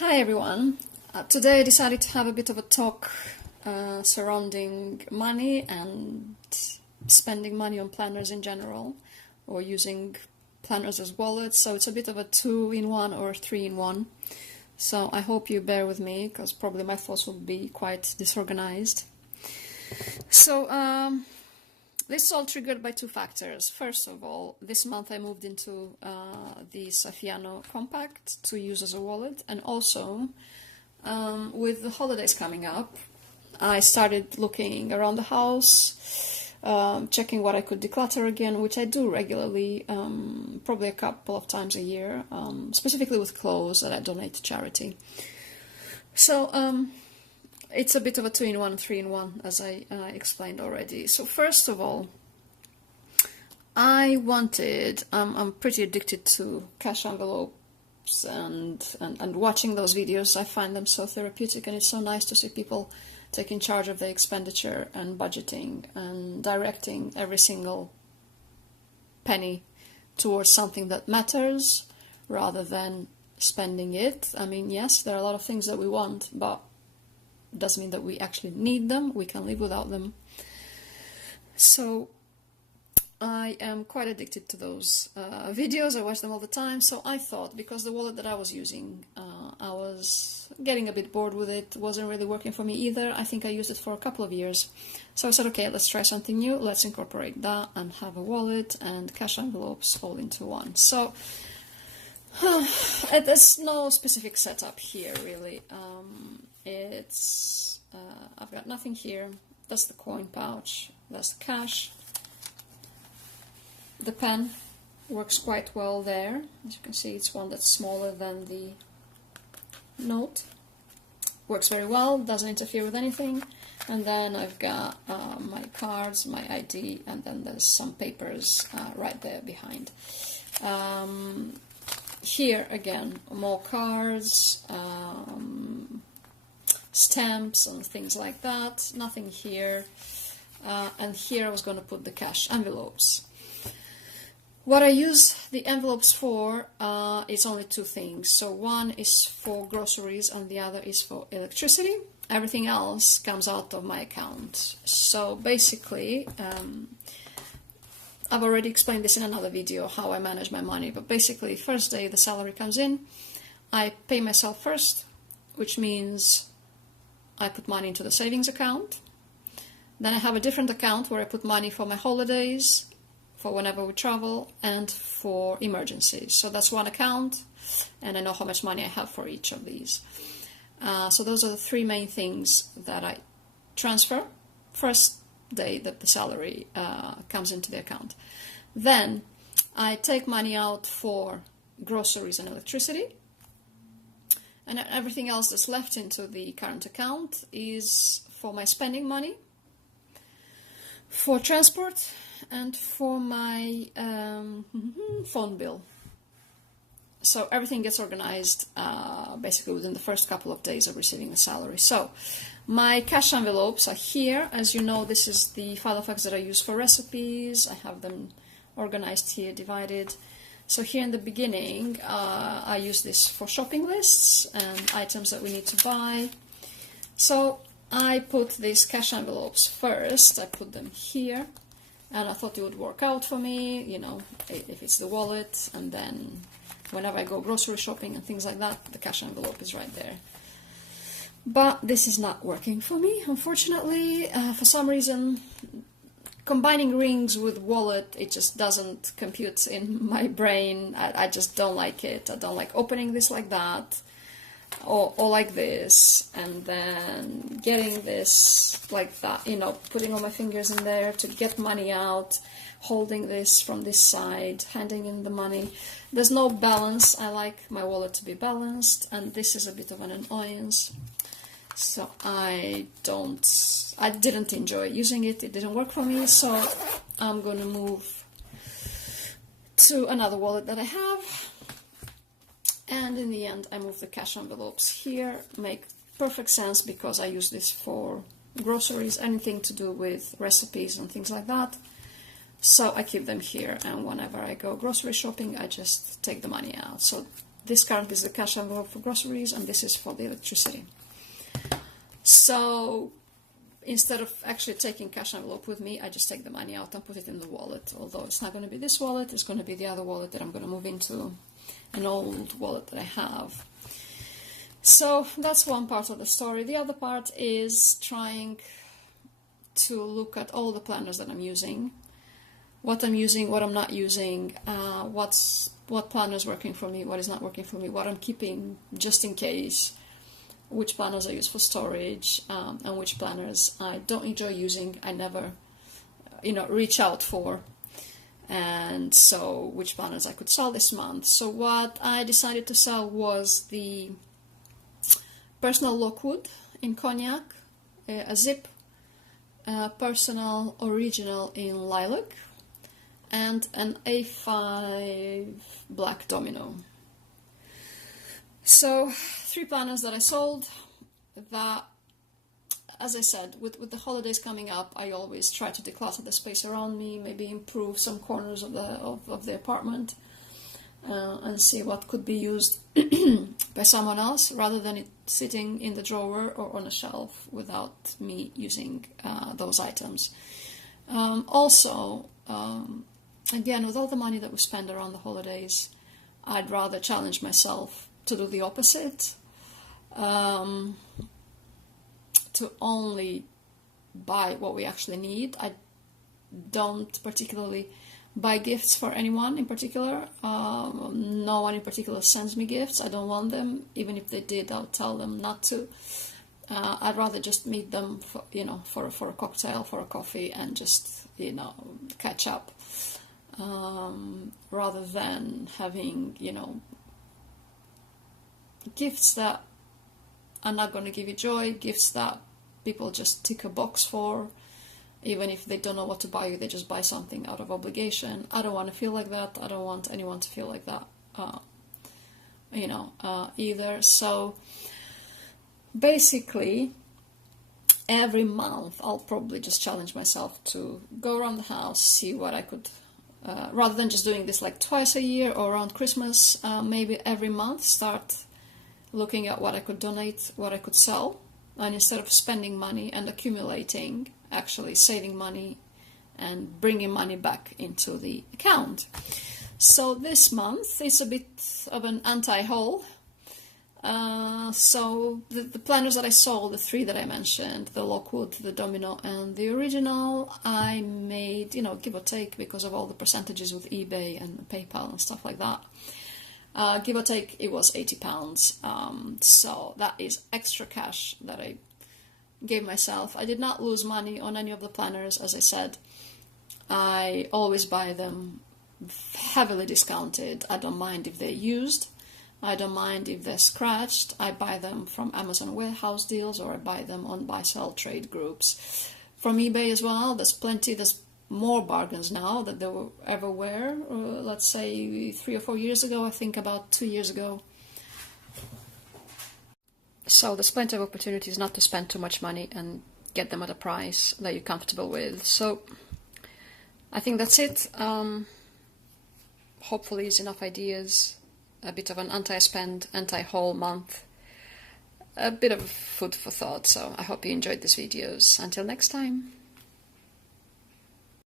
Hi everyone. Today I decided to have a bit of a talk surrounding money and spending money on planners in general, or using planners as wallets. So it's a bit of a 2-in-1 or 3-in-1. So I hope you bear with me, because probably my thoughts will be quite disorganized. So this is all triggered by two factors. First of all, this month I moved into the Saffiano compact to use as a wallet, and also with the holidays coming up, I started looking around the house, checking what I could declutter again, which I do regularly, probably a couple of times a year, specifically with clothes that I donate to charity. So it's a bit of a 2-in-1, 3-in-1, as I explained already. So first of all, I'm pretty addicted to cash envelopes and watching those videos. I find them so therapeutic, and it's so nice to see people taking charge of their expenditure and budgeting and directing every single penny towards something that matters rather than spending it. I mean, yes, there are a lot of things that we want, but doesn't mean that we actually need them. We can live without them. So I am quite addicted to those videos. I watch them all the time. So I thought, because the wallet that I was using, I was getting a bit bored with it. It wasn't really working for me either. I think I used it for a couple of years. So I said, okay, let's try something new. Let's incorporate that and have a wallet and cash envelopes all into one. So there's no specific setup here, really. I've got nothing here. That's the coin pouch. That's the cash. The pen works quite well there. As you can see, it's one that's smaller than the note. Works very well, doesn't interfere with anything. And then I've got my cards, my ID, and then there's some papers right there behind. Here again, more cards, stamps and things like that. Nothing here. And here I was going to put the cash envelopes. What I use the envelopes for is only two things. So one is for groceries and the other is for electricity. Everything else comes out of my account. So basically, I've already explained this in another video, how I manage my money. But basically, first day the salary comes in, I pay myself first, which means I put money into the savings account. Then I have a different account where I put money for my holidays, for whenever we travel, and for emergencies. So that's one account, and I know how much money I have for each of these. So those are the three main things that I transfer first day that the salary comes into the account. Then I take money out for groceries and electricity, and everything else that's left into the current account is for my spending money, for transport, and for my phone bill. So everything gets organized basically within the first couple of days of receiving the salary. So my cash envelopes are here. As you know, this is the Filofax that I use for recipes. I have them organized here, divided. So here in the beginning, I use this for shopping lists and items that we need to buy. So I put these cash envelopes first. I put them here. And I thought it would work out for me, you know, if it's the wallet, and then whenever I go grocery shopping and things like that, the cash envelope is right there. But this is not working for me, unfortunately. For some reason, combining rings with wallet, it just doesn't compute in my brain. I just don't like it. I don't like opening this like that. Or like this, and then getting this like that, you know, putting all my fingers in there to get money out, holding this from this side, handing in the money. There's no balance. I like my wallet to be balanced, and this is a bit of an annoyance. So I didn't enjoy using it. It didn't work for me, so I'm going to move to another wallet that I have. And in the end, I move the cash envelopes here. Make perfect sense because I use this for groceries, anything to do with recipes and things like that. So I keep them here, and whenever I go grocery shopping, I just take the money out. So This currently is the cash envelope for groceries, and this is for the electricity. So instead of actually taking cash envelope with me, I just take the money out and put it in the wallet. Although it's not going to be this wallet, it's going to be the other wallet that I'm going to move into, an old wallet that I have. So that's one part of the story. The other part is trying to look at all the planners that I'm using, what I'm using, what I'm not using, what planner is working for me, what is not working for me, what I'm keeping just in case, which planners I use for storage, and which planners I don't enjoy using, I never, reach out for, and so which planners I could sell this month. So what I decided to sell was the Personal Lockwood in Cognac, a zip, Personal Original in Lilac, and an A5 black domino. So 3 planners that I sold that, as I said, with the holidays coming up, I always try to declutter the space around me, maybe improve some corners of the apartment, and see what could be used by someone else rather than it sitting in the drawer or on a shelf without me using those items. Again, with all the money that we spend around the holidays, I'd rather challenge myself to do the opposite, to only buy what we actually need. I don't particularly buy gifts for anyone in particular. No one in particular sends me gifts. I don't want them. Even if they did, I'll tell them not to. I'd rather just meet them for a cocktail, for a coffee, and just catch up, rather than having gifts that are not going to give you joy, gifts that people just tick a box for. Even if they don't know what to buy you, they just buy something out of obligation. I don't want to feel like that. I don't want anyone to feel like that, either. So basically, every month I'll probably just challenge myself to go around the house, see what I could, rather than just doing this like twice a year or around Christmas, maybe every month start looking at what I could donate, what I could sell, and instead of spending money and accumulating, actually saving money and bringing money back into the account. So this month is a bit of an anti-haul. So the planners that I sold, the 3 that I mentioned, the Lockwood, the Domino, and the Original, I made, give or take, because of all the percentages with eBay and PayPal and stuff like that. Give or take, it was £80. So that is extra cash that I gave myself. I did not lose money on any of the planners, as I said. I always buy them heavily discounted. I don't mind if they're used. I don't mind if they're scratched. I buy them from Amazon warehouse deals, or I buy them on buy-sell trade groups. From eBay as well, there's more bargains now than there ever were, let's say 3 or 4 years ago, I think about 2 years ago. So there's plenty of opportunities not to spend too much money and get them at a price that you're comfortable with. So I think that's it. Hopefully it's enough ideas, a bit of an anti-spend, anti-haul month, a bit of food for thought. So I hope you enjoyed these videos. Until next time.